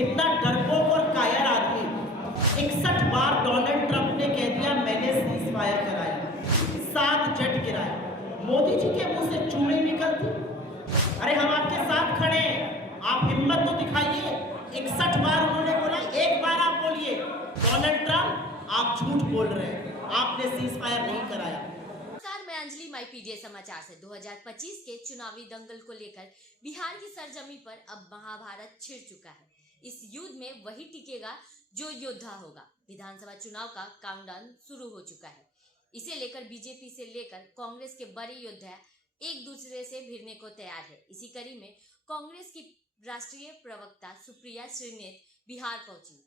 इतना डरपोक और कायर आदमी 61 बार डोनाल्ड ट्रंप ने कह दिया मैंने सीज फायर कराई, 7 जेट गिराए, मोदी जी के मुंह से चूड़ी निकलती। अरे हम आपके साथ खड़े हैं, आप हिम्मत तो दिखाइए। 61 बार उन्होंने बोला, एक बार आप बोलिए डोनाल्ड ट्रंप आप झूठ बोल रहे हैं, आपने सीज फायर नहीं कराया। मैं अंजलि माई पीडीए समाचार से 2025 के चुनावी दंगल को लेकर बिहार की सरजमी पर अब महाभारत छिड़ चुका है। इस युद्ध में वही टिकेगा जो योद्धा होगा। विधानसभा चुनाव का काउंटडाउन शुरू हो चुका है। इसे लेकर बीजेपी से लेकर कांग्रेस के बड़े योद्धा एक दूसरे से भिड़ने को तैयार है। इसी कड़ी में कांग्रेस की राष्ट्रीय प्रवक्ता सुप्रिया श्रीनेत बिहार पहुंची।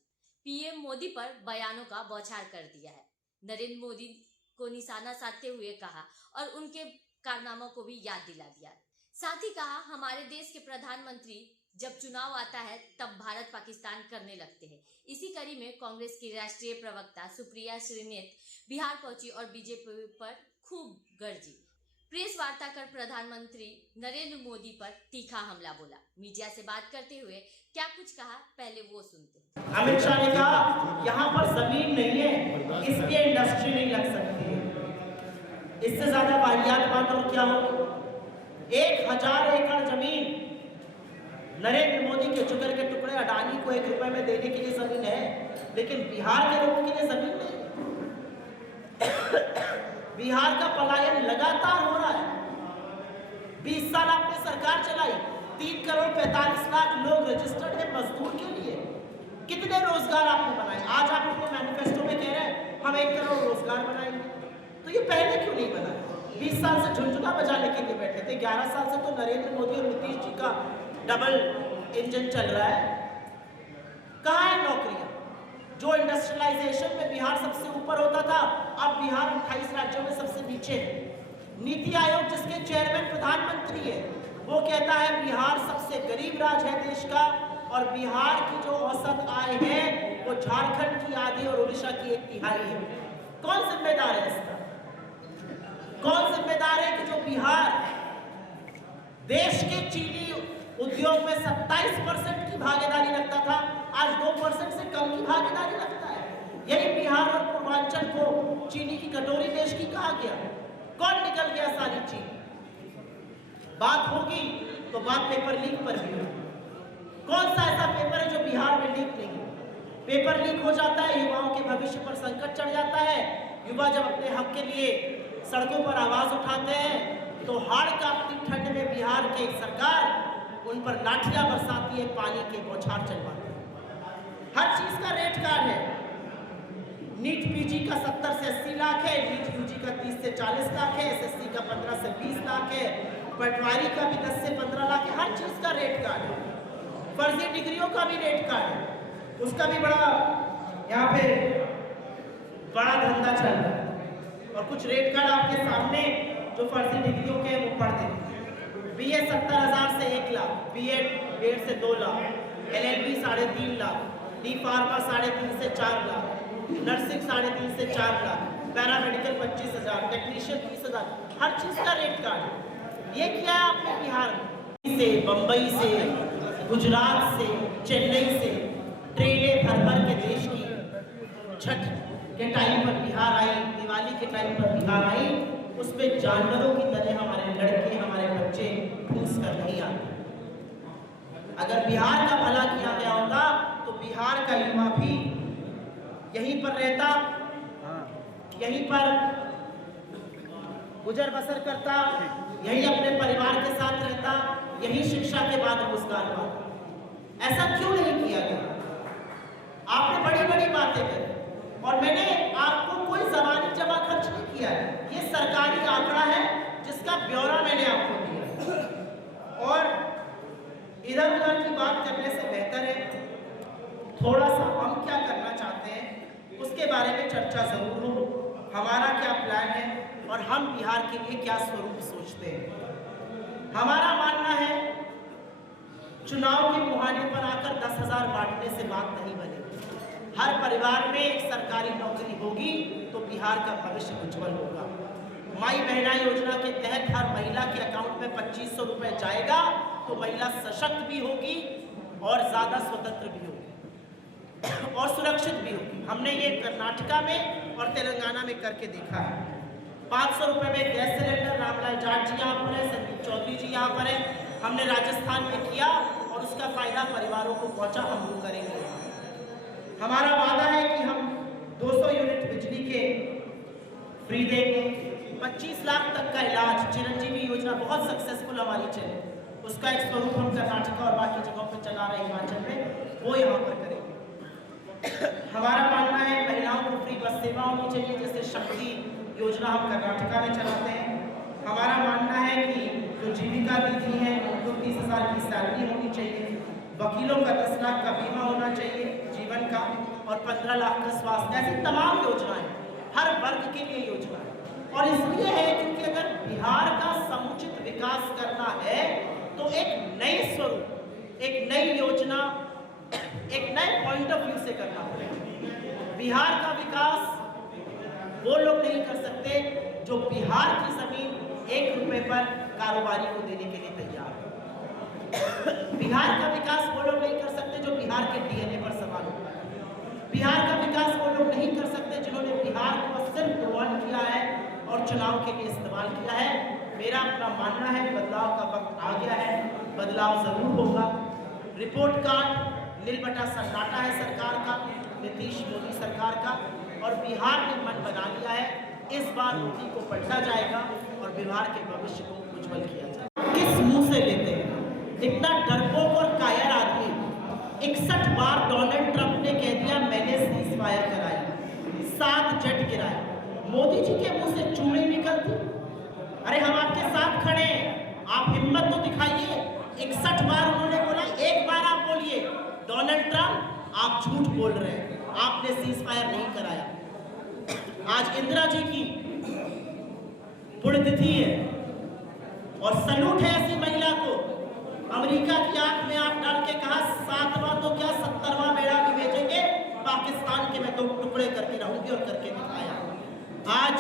पीएम मोदी पर बयानों का बौछार कर दिया है। नरेंद्र मोदी को निशाना साधते हुए कहा और उनके कारनामों को भी याद दिला दिया। साथ ही कहा हमारे देश के प्रधानमंत्री जब चुनाव आता है तब भारत पाकिस्तान करने लगते हैं। इसी कड़ी में कांग्रेस की राष्ट्रीय प्रवक्ता सुप्रिया श्रीनेत बिहार पहुंची और बीजेपी पर खूब गरजी। प्रेस वार्ता कर प्रधानमंत्री नरेंद्र मोदी पर तीखा हमला बोला। मीडिया से बात करते हुए क्या कुछ कहा, पहले वो सुनते हैं। अमित शाह ने कहा यहाँ पर जमीन नहीं है, इसलिए इंडस्ट्री नहीं लग सकती है। इससे ज्यादा वाहियात बात और क्या होगी। 1000 एकड़ जमीन नरेंद्र मोदी के जुगर के टुकड़े अडानी को 1 रुपए में देने के लिए जमीन है, लेकिन बिहार के लोगों के लिए जमीन नहीं। बिहार का पलायन लगातार हो रहा है। 20 साल आपने सरकार चलाई, 3 करोड़ 45 लाख लोग रजिस्टर्ड है मजदूर के लिए। कितने रोजगार आपने बनाए? आज आप अपने मैनिफेस्टो में कह रहे हैं हम 1 करोड़ रोजगार बनाएंगे, तो ये पहले क्यों नहीं बना? 20 साल से झुंझुना बजाने के लिए बैठे थे। 11 साल से तो नरेंद्र मोदी और नीतीश जी का डबल इंजन चल रहा है। कहाँ है नौकरियां? जो इंडस्ट्रियलाइजेशन में बिहार सबसे ऊपर होता था, अब बिहार 28 राज्यों में सबसे नीचे है। नीति आयोग जिसके चेयरमैन प्रधानमंत्री है, वो कहता है बिहार सबसे गरीब राज्य है देश का, और बिहार की जो औसत आय है वो झारखंड की आधी और उड़ीसा की 1/3 है। कौन जिम्मेदार है इसका? कौन जिम्मेदार है कि जो बिहार देश के चीनी उद्योग में 27% की भागीदारी रखता था, आज 2% से कम की भागीदारी रखता है। यही बिहार और पूर्वांचल को चीनी की कटोरी देश की कहा गया। कौन निकल गया सारी चीनी? बात होगी तो बात पेपर लीक पर भी होगी। कौन सा ऐसा पेपर है जो बिहार में लीक नहीं है? पेपर लीक हो जाता है, युवाओं के भविष्य पर संकट चढ़ जाता है। युवा जब अपने हक के लिए सड़कों पर आवाज उठाते हैं तो हाड़ कांपती ठंड में बिहार की सरकार उन पर लाठियां बरसाती है, पानी के बौछार चलवाती है। हर चीज का रेट कार्ड है। नीट पीजी का 70 से 80 लाख है, नीट यूजी का 30 से 40 लाख है, एसएससी का 15 से 20 लाख है, पटवारी का भी 10 से 15 लाख है। हर चीज का रेट कार्ड है। फर्जी डिग्रियों का भी रेट कार्ड है, उसका भी बड़ा यहाँ पे बड़ा धंधा चल रहा है। और कुछ रेट कार्ड आपके सामने जो फर्जी डिग्रियों के वो पढ़ देंगे। बीए 70,000 से 1 लाख, बीएड 1.5 से 2 lakh, LLB 3.5 lakh, D pharma 3.5 से 4 लाख, नर्सिंग 3.5 से 4 लाख, पैरामेडिकल 25,000, टेक्नीशियन 30,000। हर चीज का रेट कार्ड है। ये किया है आपने बिहार से, बंबई से, गुजरात से, चेन्नई से ट्रेनें भर भर के देश की छठ के टाइम पर बिहार आई, दिवाली के टाइम पर बिहार आई। उसमें जानवरों की तरह हमारे लड़के हमारे बच्चे ठूस कर नहीं आते। अगर बिहार का भला किया गया होता तो बिहार का युवा भी यहीं पर रहता, यहीं पर गुजर बसर करता, यहीं अपने परिवार के साथ रहता, यहीं शिक्षा के बाद रोजगार पाता। ऐसा क्यों नहीं किया गया? आपने बड़ी बड़ी बातें करी और मैंने आपको कोई जबानी जमा खर्च नहीं किया है। ये सरकारी आंकड़ा है जिसका ब्यौरा मैंने आपको दिया। और इधर उधर की बात करने से बेहतर है थोड़ा सा हम क्या करना चाहते हैं उसके बारे में चर्चा जरूर हो। हमारा क्या प्लान है और हम बिहार के लिए क्या स्वरूप सोचते हैं। हमारा मानना है चुनाव के मुहाने पर आकर 10,000 बांटने से बात नहीं बनेगी। हर परिवार में एक सरकारी नौकरी होगी तो बिहार का भविष्य उज्जवल होगा। माई बहना योजना के तहत हर महिला के अकाउंट में 2500 रुपए जाएगा तो महिला सशक्त भी होगी और ज़्यादा स्वतंत्र भी होगी और सुरक्षित भी होगी। हमने ये कर्नाटका में और तेलंगाना में करके देखा है। 500 रुपये में गैस सिलेंडर, रामलाल जाट जी यहाँ पर है, संदीप चौधरी जी यहाँ पर है। हमने राजस्थान में किया और उसका फायदा परिवारों को पहुँचा, हम लोग करेंगे। हमारा वादा है कि हम 200 यूनिट बिजली के फ्री देंगे। 25 लाख तक का इलाज, चिरंजीवी योजना बहुत सक्सेसफुल हमारी चले, उसका एक स्वरूप हम कर्नाटका और बाकी जगहों पर चला रहे हैं, हिमाचल में, वो यहाँ पर करेंगे। हमारा मानना है महिलाओं को फ्री बस सेवा होनी चाहिए, जैसे शक्ति योजना हम कर्नाटका में चलाते हैं। हमारा मानना है कि जो जीविका दीदी हैं उनको 30,000 की सैलरी होनी चाहिए। वकीलों का 10 लाख का बीमा होना चाहिए जीवन का, और 15 लाख का स्वास्थ्य। ऐसी तमाम योजनाएं हर वर्ग के लिए योजना है। और इसलिए है क्योंकि अगर बिहार का समुचित विकास करना है तो एक नई स्वरूप, एक नई योजना, एक नए पॉइंट ऑफ व्यू से करना पड़ेगा। बिहार का विकास वो लोग नहीं कर सकते जो बिहार की जमीन 1 रुपए पर कारोबारी को देने के लिए तैयार है। बिहार का विकास वो लोग नहीं कर सकते जो बिहार के डीएनए पर सवाल होता है। बिहार का विकास वो लोग नहीं कर सकते जिन्होंने बिहार को सिर्फ प्रमोट किया है और चुनाव के लिए इस्तेमाल किया है। मेरा अपना मानना है बदलाव का वक्त आ गया है, बदलाव जरूर होगा। रिपोर्ट कार्ड नील बटा सन्नाटा है सरकार का, नीतीश मोदी सरकार का, और बिहार ने मन बना लिया है इस बार मोदी को पलटा जाएगा और बिहार के भविष्य को उज्जवल किया जाएगा। किस मुंह से लेते हैं? इतना डरपोक और कायर आदमी 61 बार डोनाल्ड ट्रंप ने कह दिया मैंने सीज फायर कराई, 7 जेट गिराए। मोदी जी के मुंह से चूड़ी निकलती। अरे हम आपके साथ खड़े हैं, आप हिम्मत तो दिखाइए। 61 बार उन्होंने बोला, एक बार आप बोलिए डोनाल्ड ट्रंप आप झूठ बोल रहे हैं, आपने सीज फायर नहीं कराया। आज इंदिरा जी की पुण्यतिथि है और सैल्यूट है ऐसी महिला को। अमेरिका की आंख में आंख डाल के कहा 7वां तो क्या 70वां बेड़ा भी भेजेंगे पाकिस्तान के, मैं तो टुकड़े करके रहूंगी, और करके दिखाया। आज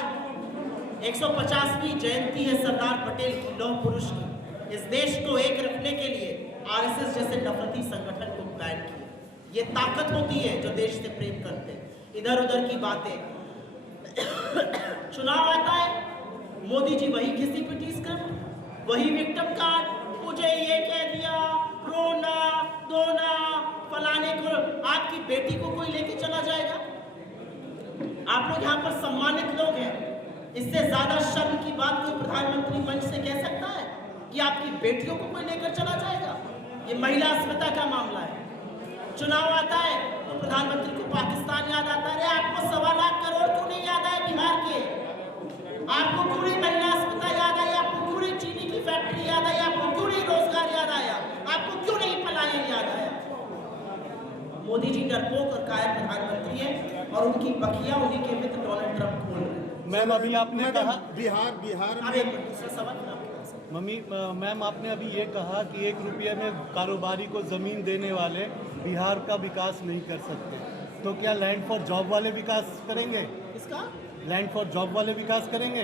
150वीं जयंती है सरदार पटेल की, लौह पुरुष की। इस देश को एक रखने के लिए आरएसएस जैसे नफरती संगठन को बैन किया। ये ताकत होती है जो देश से प्रेम करते हैं। इधर उधर की बातें। चुनाव आता है, मोदी जी वही घिसी पिटी स्क्रिप्ट, वही विक्टिम कार्ड, मुझे ये कह दिया, रोना धोना, फलाने को। आपकी बेटी को कोई लेके चला जाएगा? आप लोग यहाँ पर सम्मानित लोग हैं, इससे ज्यादा शर्म की बात कोई प्रधानमंत्री मंच से कह सकता है कि आपकी बेटियों को कोई लेकर चला जाएगा? ये महिला अस्मिता का मामला है। चुनाव आता है तो प्रधानमंत्री को पाकिस्तान याद आता है। आपको 1.25 लाख करोड़ क्यों नहीं याद आए बिहार के? आपको क्यों नहीं महिला अस्मिता याद आई? आपको क्यों नहीं चीनी की फैक्ट्री याद आई? आपको क्यों नहीं रोजगार याद आया? आपको क्यों नहीं पलायन याद आया? मोदी जी डरपोक और कायर प्रधानमंत्री हैं और उनकी बखिया उन्हीं के मित्र डोनाल्ड ट्रंप खोल रहे हैं। मैम अभी आपने कहा बिहार में दूसरा सवाल मैम आपने अभी ये कहा कि 1 रुपये में कारोबारी को ज़मीन देने वाले बिहार का विकास नहीं कर सकते, तो क्या लैंड फॉर जॉब वाले विकास करेंगे? इसका लैंड फॉर जॉब वाले विकास करेंगे?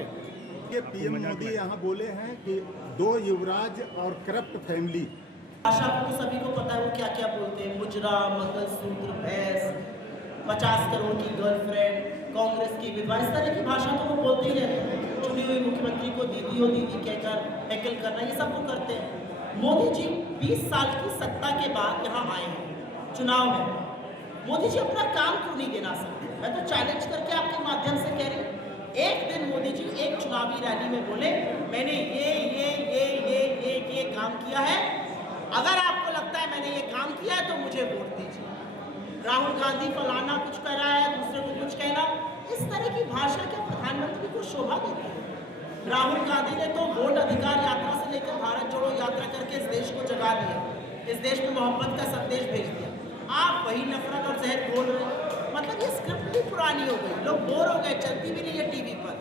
ये पीएम मोदी यहाँ बोले हैं कि 2 युवराज और करप्ट फैमिली। भाषा को सभी को पता है वो क्या क्या बोलते हैं, मुजरा, मंगलसूत्र, भैंस, 50 करोड़ की गर्लफ्रेंड, कांग्रेस की विधवा, इस तरह की भाषा तो वो बोलते ही रहते हैं। चुनी हुई मुख्यमंत्री को दीदी हो दीदी कहकर हैकल करना, ये सब वो करते हैं। मोदी जी 20 साल की सत्ता के बाद यहाँ आए हैं चुनाव में, मोदी जी अपना काम क्यों नहीं गिना सकते? मैं तो चैलेंज करके आपके माध्यम से कह रही हूँ, एक दिन मोदी जी एक चुनावी रैली में बोले मैंने ये काम किया है, अगर आपको लगता है मैंने ये काम किया है तो मुझे वोट दीजिए। राहुल गांधी फलाना कुछ कह रहा है, दूसरे को कुछ कहना, इस तरह की भाषा क्या प्रधानमंत्री को शोभा देती है? राहुल गांधी ने तो वोट अधिकार यात्रा से लेकर भारत जोड़ो यात्रा करके इस देश को जगा दिया, इस देश में मोहब्बत का संदेश भेज दिया। आप वही नफरत और जहर बोल रहे हैं। मतलब ये स्क्रिप्ट भी पुरानी हो गई, लोग बोर हो गए, चलती भी नहीं है टीवी पर।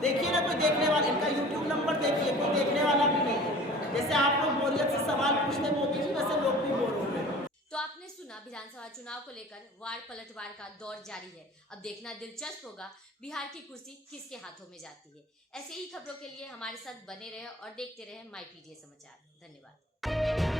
देखिए ना कोई देखने वाला, इनका यूट्यूब नंबर देखिए, कोई देखने वाला भी नहीं है। जैसे आप लोग बोरियत से सवाल पूछते मोदी जी, वैसे लोग भी बोर हो गए। तो आपने सुना विधानसभा चुनाव को लेकर वार पलटवार का दौर जारी है। अब देखना दिलचस्प होगा बिहार की कुर्सी किसके हाथों में जाती है। ऐसे ही खबरों के लिए हमारे साथ बने रहे और देखते रहे माई पीजे समाचार। धन्यवाद।